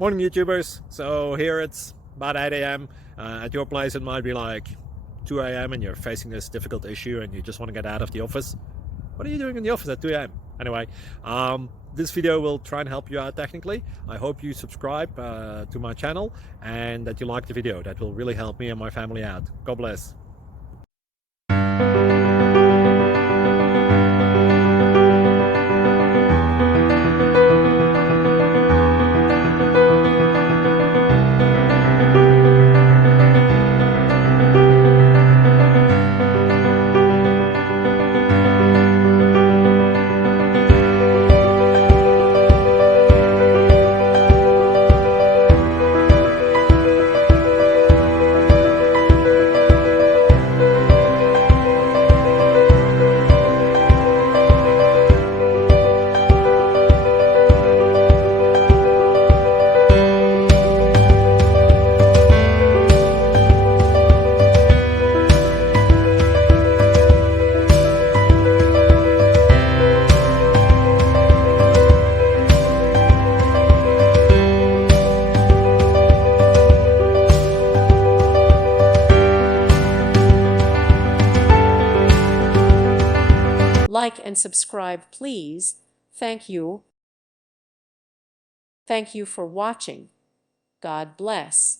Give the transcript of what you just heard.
Morning YouTubers. So here it's about 8 a.m. At your place it might be like 2 a.m. and you're facing this difficult issue and you just want to get out of the office. What are you doing in the office at 2 a.m.? Anyway, this video will try and help you out technically. I hope you subscribe to my channel and that you like the video. That will really help me and my family out. God bless. Like and subscribe, please. Thank you. Thank you for watching. God bless.